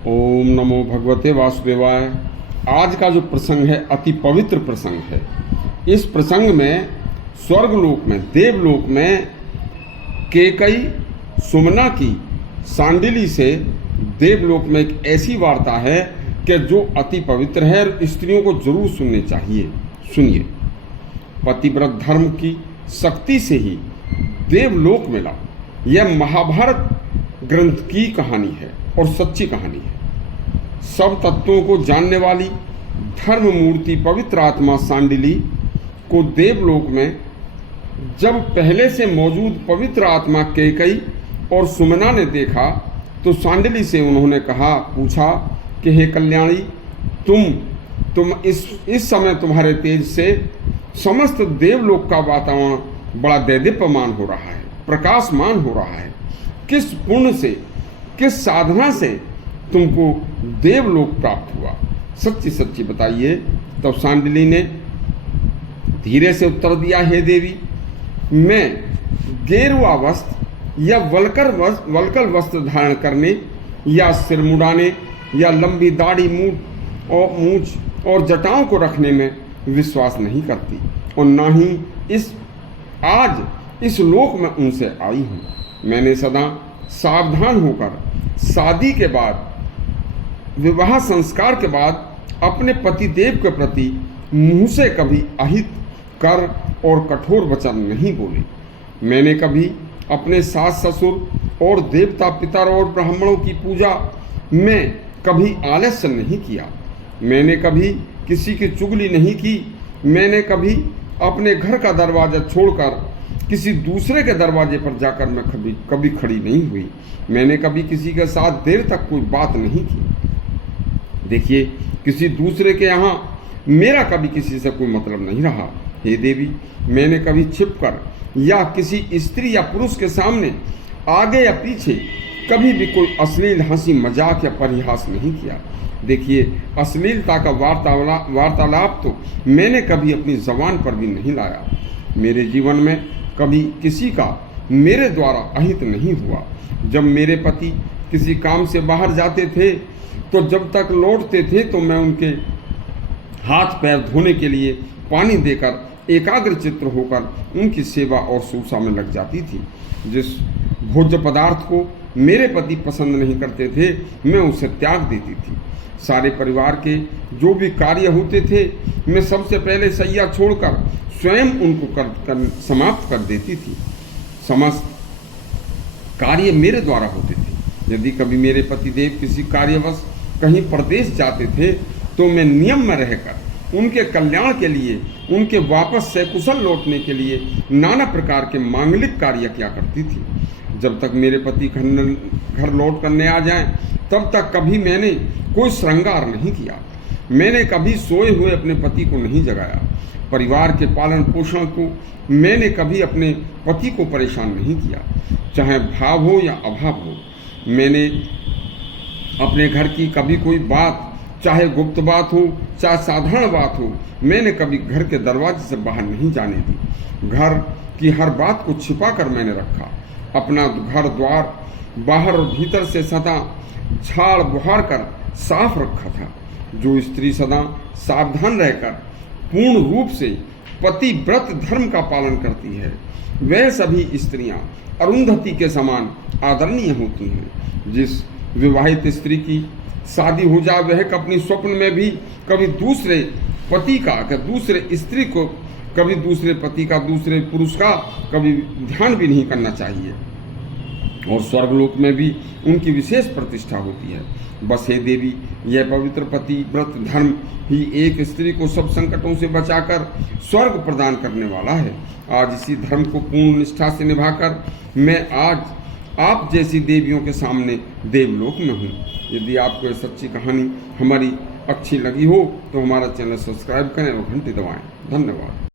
ओम नमो भगवते वासुदेवाय। आज का जो प्रसंग है अति पवित्र प्रसंग है। इस प्रसंग में स्वर्गलोक में, देवलोक में कैकेयी सुमना की सांडिली से देवलोक में एक ऐसी वार्ता है कि जो अति पवित्र है और स्त्रियों को जरूर सुननी चाहिए। सुनिए। पतिव्रत धर्म की शक्ति से ही देवलोक मिला। यह महाभारत ग्रंथ की कहानी है और सच्ची कहानी है। सब तत्वों को जानने वाली धर्म मूर्ति पवित्र आत्मा सांडिली को देवलोक में जब पहले से मौजूद पवित्र आत्मा कैकेयी और सुमना ने देखा तो सांडिली से उन्होंने पूछा कि हे कल्याणी, तुम इस समय तुम्हारे तेज से समस्त देवलोक का वातावरण बड़ा दैदीप्यमान हो रहा है, प्रकाशमान हो रहा है। किस पुण्य से, किस साधना से तुमको देवलोक प्राप्त हुआ? सच्ची सच्ची बताइए। तब सांडिली ने धीरे से उत्तर दिया, हे देवी, मैं गेरुआ वस्त्र या वल्कल वस्त्र धारण करने या सिर मुड़ाने या लंबी दाढ़ी मूछ और जटाओं को रखने में विश्वास नहीं करती और ना ही आज इस लोक में उनसे आई हूँ। मैंने सदा सावधान होकर शादी के बाद, विवाह संस्कार के बाद अपने पतिदेव के प्रति मुंह से कभी अहित कर और कठोर वचन नहीं बोले। मैंने कभी अपने सास ससुर और देवता पितर और ब्राह्मणों की पूजा में कभी आलस्य नहीं किया। मैंने कभी किसी की चुगली नहीं की। मैंने कभी अपने घर का दरवाजा छोड़कर किसी दूसरे के दरवाजे पर जाकर मैं कभी खड़ी नहीं हुई। मैंने कभी किसी के साथ देर तक कोई बात नहीं की। देखिए, किसी दूसरे के यहाँ मेरा कभी किसी से कोई मतलब नहीं रहा। हे देवी, मैंने कभी छिपकर या किसी स्त्री या पुरुष के सामने आगे या पीछे कभी भी कोई अश्लील हंसी मजाक या परिहास नहीं किया। देखिए, अश्लीलता का वार्तालाप तो मैंने कभी अपनी जबान पर भी नहीं लाया। मेरे जीवन में कभी किसी का मेरे द्वारा अहित नहीं हुआ। जब मेरे पति किसी काम से बाहर जाते थे तो जब तक लौटते थे तो मैं उनके हाथ पैर धोने के लिए पानी देकर एकाग्र चित्त होकर उनकी सेवा और शुश्रूषा में लग जाती थी। जिस भोज्य पदार्थ को मेरे पति पसंद नहीं करते थे मैं उसे त्याग देती थी। सारे परिवार के जो भी कार्य होते थे मैं सबसे पहले सैया छोड़कर स्वयं उनको समाप्त कर देती थी। समस्त कार्य मेरे द्वारा होते थे। यदि कभी मेरे पतिदेव किसी कार्यवश कहीं प्रदेश जाते थे तो मैं नियम में रहकर उनके कल्याण के लिए, उनके वापस से कुशल लौटने के लिए नाना प्रकार के मांगलिक कार्य किया करती थी। जब तक मेरे पति घर लौट करने आ जाएं, तब तक कभी मैंने कोई श्रृंगार नहीं किया। मैंने कभी सोए हुए अपने पति को नहीं जगाया। परिवार के पालन पोषण को मैंने कभी अपने पति को परेशान नहीं किया, चाहे भाव हो या अभाव हो। मैंने अपने घर की कभी कोई बात, चाहे गुप्त बात हो चाहे साधारण बात हो, मैंने कभी घर के दरवाजे से बाहर नहीं जाने दी। घर की हर बात को छिपा कर मैंने रखा। अपना घर द्वार बाहर और भीतर से सदा झाड़ बुहार कर साफ रखा था। जो स्त्री सदा सावधान रहकर पूर्ण रूप से पतिव्रत धर्म का पालन करती है, वह सभी स्त्रियां अरुंधति के समान आदरणीय होती हैं। जिस विवाहित स्त्री की शादी हो जाए वह अपनी स्वप्न में भी कभी दूसरे पति का, दूसरे स्त्री को, कभी दूसरे पति का, दूसरे पुरुष का कभी ध्यान भी नहीं करना चाहिए। और स्वर्गलोक में भी उनकी विशेष प्रतिष्ठा होती है। बस हे देवी, यह पवित्र पतिव्रत धर्म ही एक स्त्री को सब संकटों से बचाकर स्वर्ग प्रदान करने वाला है। आज इसी धर्म को पूर्ण निष्ठा से निभाकर मैं आज आप जैसी देवियों के सामने देवलोक में हूँ। यदि आपको यह सच्ची कहानी हमारी अच्छी लगी हो तो हमारा चैनल सब्सक्राइब करें और घंटी दबाएं। धन्यवाद।